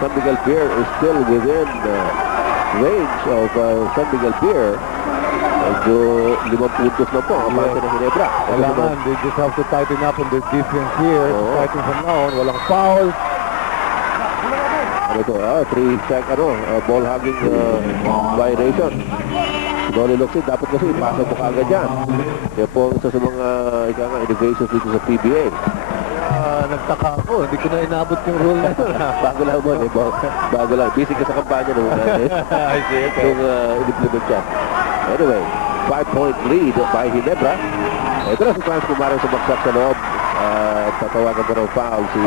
San Miguel Beer is still within range of San Miguel Beer. Medyo 5 puntos na po ang parte ng Ginebra. Kailangan, they just have to tighten up on the defense here. Starting from now on, walang foul. Ano ito? 3-second ball hogging violation. Noli Locsin, dapat kasi ipasa mo kaagad yan. Yan po isa sa mga innovations dito sa PBA. Nagtaka ako, hindi ko na inabot yung rule na yun. Bago lang mo, bago lang. Busy ka sa kampanya nung I see, okay. Nung in-implement yan. Anyway, 5-point lead by Ginebra. Ito na si Franz Kumaran sa baksak sa loob. Tatawagan mo ng foul si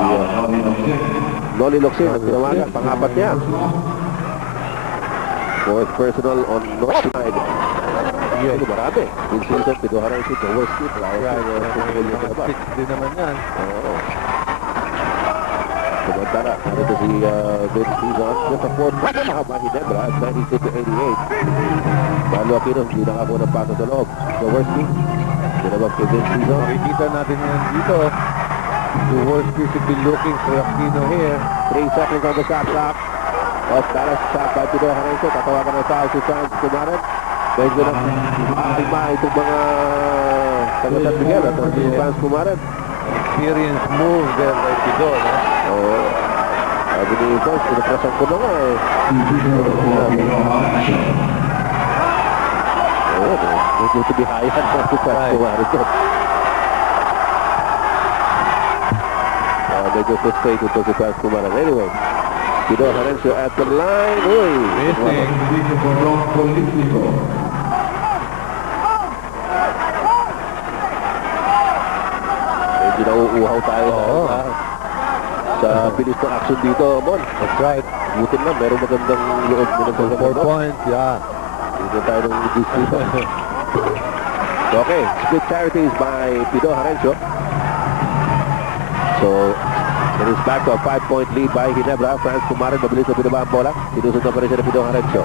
Noli Locsin. At tinawagan, pang-apat niya. Fourth personal on north side. Yes. Ito marami. In season, pinuharan si Jaworski. Six din naman yan. Oo. Samantala, narito si Vince Season. Just a fourth quarter, mahaba Ginebra at 92-88. Malo Aquino, hindi nakakuha ng paso sa loob. Jaworski, dinabag kay Vince Season. Makikita natin yan dito. Jaworski should be looking for Aquino here. 3 seconds on the shot clock. Off balance shot by Pido Harencio. Tatawagan ng foul si Franz Kumaran. Medyo na akima itong mga taga-San Miguel at si Franz Kumaran. Experience move there by Pido. Oo. Sabi ni Franz, pinaprasan ko na nga eh. Oo, medyo tubihayan na si Franz Kumaran doon. Medyo frustrated to si Franz Kumaran. Anyway, Pido Harencio at the line. Uy! Missing. Medyo nauuhaw tayo sa bilis ng action dito, Mon. That's right. Butin lang, merong magandang loob mo ng 4 points, yeah. Dito tayo ng reduce dito. Okay, split charities by Pido Harencio. So, it is back to a 5-point lead by Ginebra. Franz Kumaran, mabilis na binaba ang bola. Sinusod na pa rin siya ng Pido Harencio.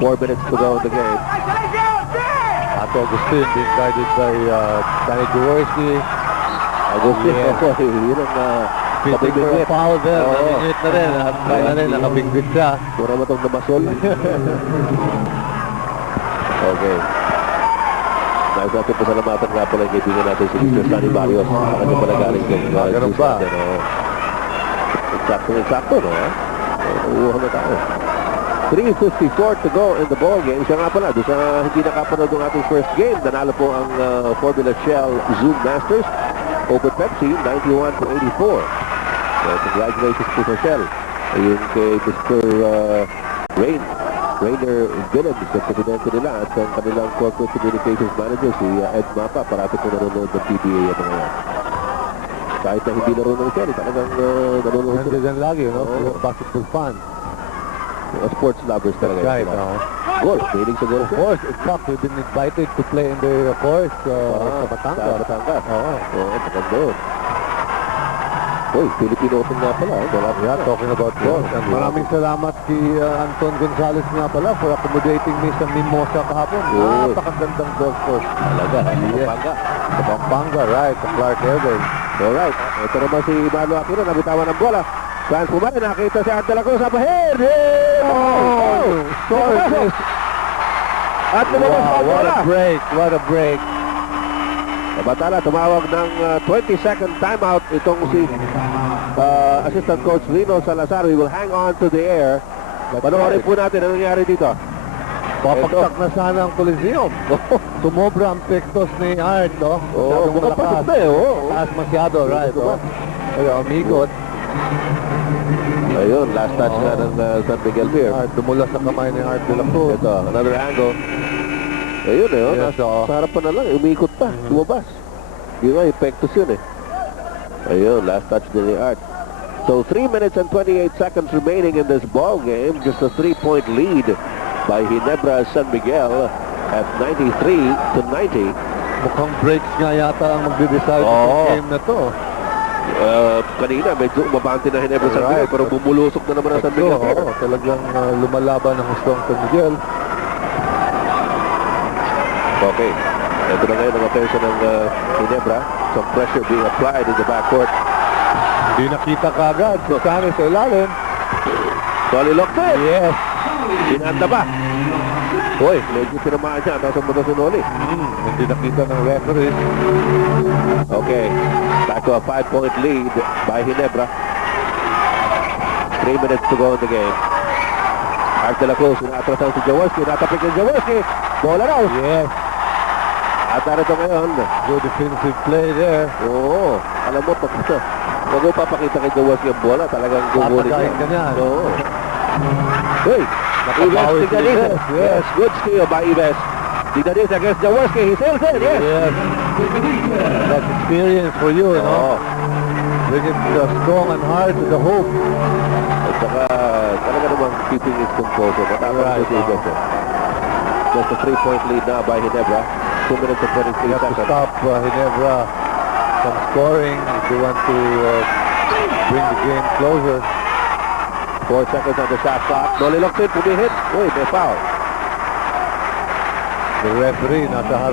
4 minutes to go in the game. Ato Agustin being guided by Danny Jaworski. Agustin, yun ang Fitting for a foul there. Naninit na rin. At kaya na rin, nakabingbit siya. Pura ba itong namasol? Okay. Nais natin pasalamatan nga pala yung kaibigan natin si Mr. Sunny Barrios. Sa kanya pala galing yung ganun ba? Eksakto, no? Uuhan na tayo. 3:54 to go in the ball game. Siya nga pala, doon sa hindi nakapanood ng ating first game, nanalo po ang Formula Shell Zoom Masters over Pepsi, 91-84. So, congratulations po sa Shell. Ayun kay Mr. Rainer Willems, ang presidente nila at ang kanilang corporate communications manager, si Ed Mapa. Parati po nanonood ng PBA ang mga yan. Kahit na hindi laro ng Shell, talagang nanonood. Nandiyan lagi, no? Basketball fan. Sports lovers talaga. Right, Golf, mahilig sa golf. Of course, in fact, we've been invited to play in their course sa Batangas. Sa Batangas. Oo, maganda yun. Uy, Filipino Open nga pala. Yeah, talking about golf. And maraming salamat kay Anton Gonzalez nga pala for accommodating me sa Mimosa kahapon. Napakagandang golf course. Talaga, Pampanga. Sa Pampanga, right, sa Clark Evans. Alright, ito naman si Malo Aquino, nabitawan ng bola. Franz Kumaran, nakita si Art de la Cruz sa bahir. Sorry. At lumabas pa ang bola. What a break. Samantala, tumawag ng 20-second timeout itong si Assistant Coach Lino Salazar. We will hang on to the air. Panoorin po natin ang nangyari dito. Papagsak na sana ang Coliseum. Sumobra ang pektos ni Art, no? Mukhang pasok na eh. Taas masyado, right? Umikot. Ayun, last touch na ng San Miguel Beer. Dumula sa kamay ni Art de la Cruz. Ito, another angle. Ayun eh, Yes, sa harapan na lang, umikot pa, lumabas. Di ba, epektos yun eh. Ayun, last touch din ni Art. So 3 minutes and 28 seconds remaining in this ball game. Just a 3-point lead by Ginebra San Miguel at 93-90. Mukhang breaks nga yata ang magde-decide sa game na to. Kanina, medyo umabante na Ginebra San Miguel, pero bumulusok na naman ang San Miguel. Talagang lumalaban ang gusto ang San Miguel. Okay. Ito na ngayon ang attention ng Ginebra. Some pressure being applied in the backcourt. Hindi nakita kagad. Susano sa ilalim. Tolly Locsin. Yes. Sinanda ba? Uy, medyo tinamaan siya. Tapos ang muna sunoli. Hindi nakita ng referee. Okay. Back to a 5-point lead by Ginebra. 3 minutes to go in the game. Art de la Cruz, inatrasan si Jaworski. Natapik yung Jaworski. Bola raw. Yes. At narito ngayon. Good defensive play there. Oo. Alam mo, pag mo papakita kay Jaworski ang bola, talagang gugulin Papagayin ka niyan. Oo. Uy, Nakabawi Ives si Tigariz. Ives, Yes, good steal by Ives. Tigariz against Jaworski. He sails in, yes. Yes. That's experience for you, Oo. no? Bring it strong and hard to the hoop. At saka, talaga namang keeping his composure. Matapang Right, po si Ives. Just a 3-point lead now by Ginebra. 2 minutes and 23 You have to seconds. stop Ginebra from scoring if you want to bring the game closer. 4 seconds on the shot clock. Tolly Locsin, pumihit. Uy, may foul. The referee nasa harap.